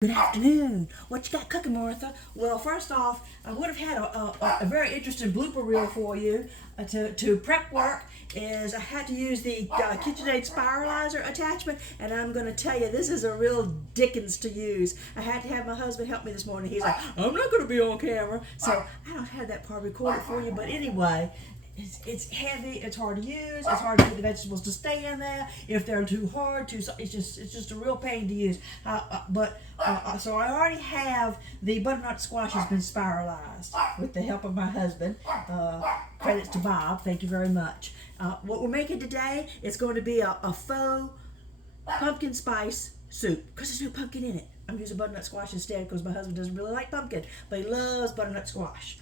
Good afternoon. What you got cooking, Martha? Well, first off, I would have had a very interesting blooper reel for you to prep work. Is I had to use the KitchenAid spiralizer attachment, and I'm going to tell you, this is a real dickens to use. I had to have my husband help me this morning. He's like, I'm not going to be on camera, so I don't have that part recorded for you. But anyway, it's heavy, it's hard to use, it's hard to get the vegetables to stay in there. If they're too hard, it's just a real pain to use. So I already have the butternut squash has been spiralized with the help of my husband. Credits to Bob, thank you very much. What we're making today is going to be a faux pumpkin spice soup because there's no pumpkin in it. I'm using butternut squash instead because my husband doesn't really like pumpkin, but he loves butternut squash.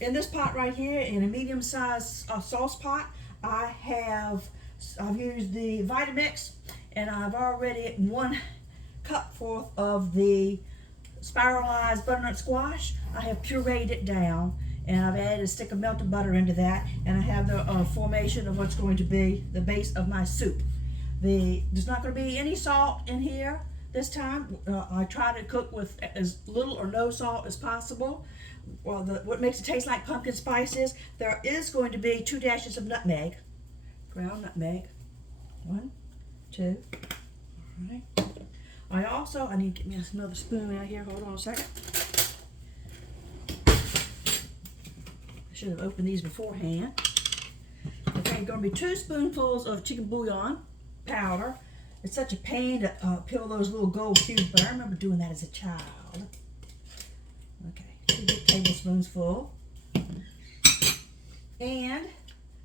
In this pot right here, in a medium-sized sauce pot, I've used the Vitamix, and I've already 1 cupful of the spiralized butternut squash. I have pureed it down, and I've added a stick of melted butter into that, and I have the formation of what's going to be the base of my soup. There's not going to be any salt in here this time. I try to cook with as little or no salt as possible. Well, what makes it taste like pumpkin spice is there is going to be 2 dashes of nutmeg, ground nutmeg. 1, 2. All right. I need to get me another spoon out here. Hold on a second. I should have opened these beforehand. Okay, going to be 2 spoonfuls of chicken bouillon powder. It's such a pain to peel those little gold cubes, but I remember doing that as a child. Okay, 2 tablespoons full. And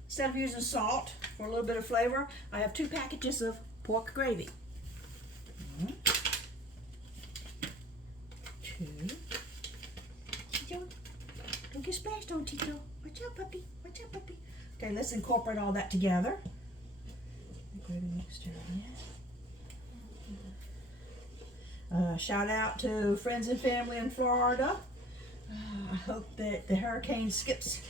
instead of using salt for a little bit of flavor, I have 2 packages of pork gravy. 2. Tito, don't get splashed on, Tito. Watch out, puppy. Watch out, puppy. Okay, let's incorporate all that together. Gravy mixture. Shout out to friends and family in Florida. I hope that the hurricane skips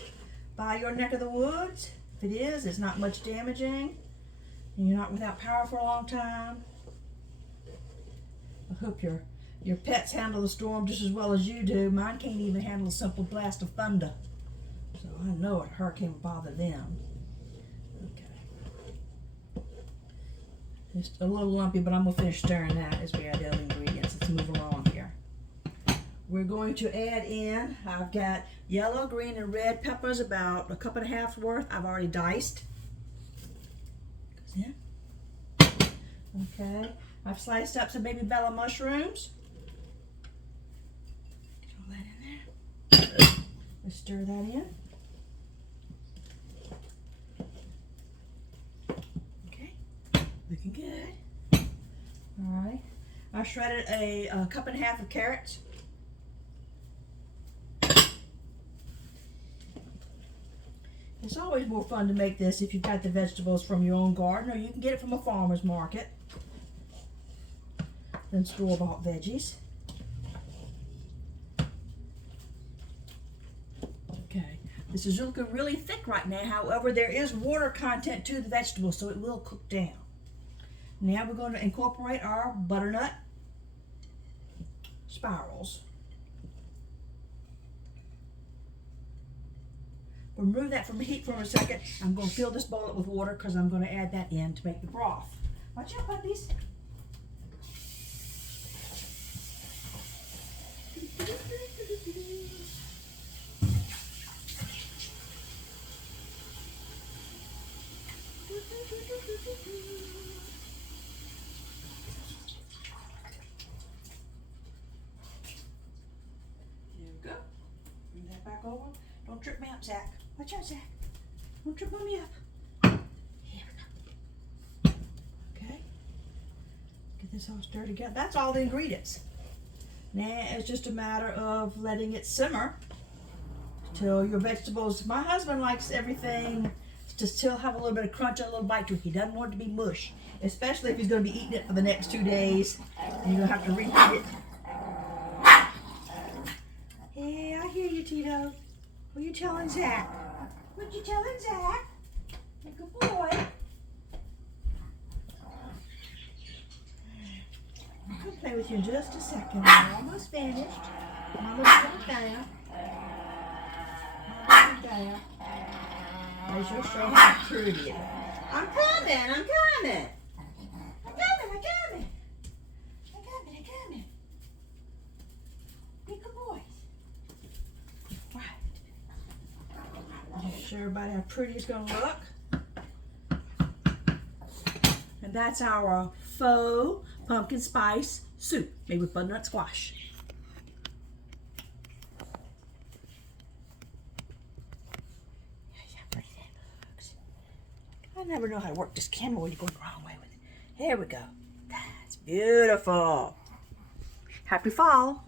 by your neck of the woods. If it is, it's not much damaging. And you're not without power for a long time. I hope your pets handle the storm just as well as you do. Mine can't even handle a simple blast of thunder. So I know a hurricane will bother them. Okay. Just a little lumpy, but I'm going to finish stirring that as we add the other ingredients. Let's move along here. We're going to add in, I've got yellow, green, and red peppers, about 1.5 cups worth. I've already diced. Goes in. Okay. I've sliced up some baby bella mushrooms. Get all that in there. Let's stir that in. Okay, looking good. All right. I shredded a 1.5 cups of carrots. It's always more fun to make this if you've got the vegetables from your own garden, or you can get it from a farmer's market than store-bought veggies. Okay, this is looking really thick right now. However, there is water content to the vegetables, so it will cook down. Now we're going to incorporate our butternut spirals. Remove that from the heat for a second. I'm going to fill this bowl up with water because I'm going to add that in to make the broth. Watch out, puppies. There we go. Bring that back over. Don't trip me up, Zach. Watch out, Zach. Don't trip me up. Here we go. Okay. Get this all stirred together. That's all the ingredients. Now it's just a matter of letting it simmer till your vegetables. My husband likes everything to still have a little bit of crunch and a little bite to it. He doesn't want it to be mush, especially if he's going to be eating it for the next 2 days. And you're going to have to reheat it. Yeah, I hear you, Tito. What are you telling Zach? What you telling Zach? Good boy. Good play with you in just a second. We're almost finished. Mama's right there. Mama's right there. I shall show how pretty it is. I'm coming. I'm coming. I'm coming. Be good boys. Right. Just show everybody how pretty it's going to look. And that's our faux pumpkin spice soup made with butternut squash. I never know how to work this camera when you're going the wrong way with it. Here we go. That's beautiful. Happy fall.